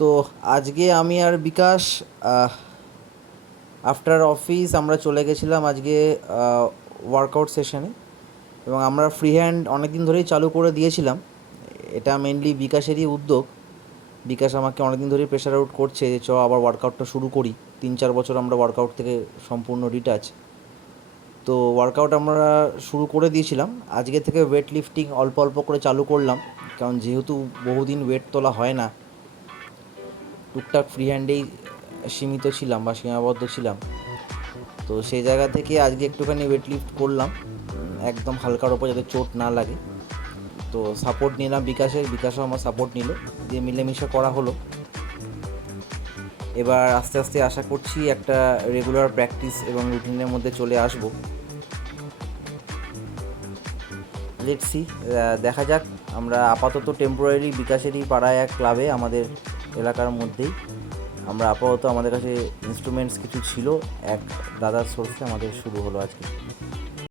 তো আজকে আমি আর বিকাশ আফটার অফিস আমরা চলে গেছিলাম আজকে ওয়ার্কআউট সেশনে। এবং আমরা ফ্রি হ্যান্ড অনেক দিন ধরেই চালু করে দিয়েছিলাম। এটা মেনলি বিকাশেরই উদ্যোগ। বিকাশ আমাকে অনেক দিন ধরেই প্রেশার আউট করছে যে চ আবার ওয়ার্কআউটটা শুরু করি। 3-4 বছর আমরা ওয়ার্কআউট থেকে সম্পূর্ণ ডিটাচ। তো ওয়ার্কআউট আমরা শুরু করে দিয়েছিলাম। আজকে থেকে ওয়েট লিফটিং অল্প অল্প করে চালু করলাম, কারণ যেহেতু বহুদিন ওয়েট তোলা হয় না, টুকটাক ফ্রি হ্যান্ডেই সীমিত ছিলাম বা সীমাবদ্ধ ছিলাম। তো সেই জায়গা থেকে আজকে একটুখানি ওয়েট লিফট করলাম, একদম হালকার ওপর, যাতে চোট না লাগে। তো সাপোর্ট নিলাম বিকাশও আমার সাপোর্ট নিল, দিয়ে মিলেমিশে করা হলো। এবার আস্তে আস্তে আশা করছি একটা রেগুলার প্র্যাকটিস এবং রুটিনের মধ্যে চলে আসবো। লেটস সি, দেখা যাক। আমরা আপাতত টেম্পোরারি বিকাশেরই পাড়ায় এক ক্লাবে, আমাদের এলাকার মধ্যেই আমরা আপাতত, আমাদের কাছে ইনস্ট্রুমেন্টস কিছু ছিল, এক দাদার সোর্সে আমাদের শুরু হলো আজকে।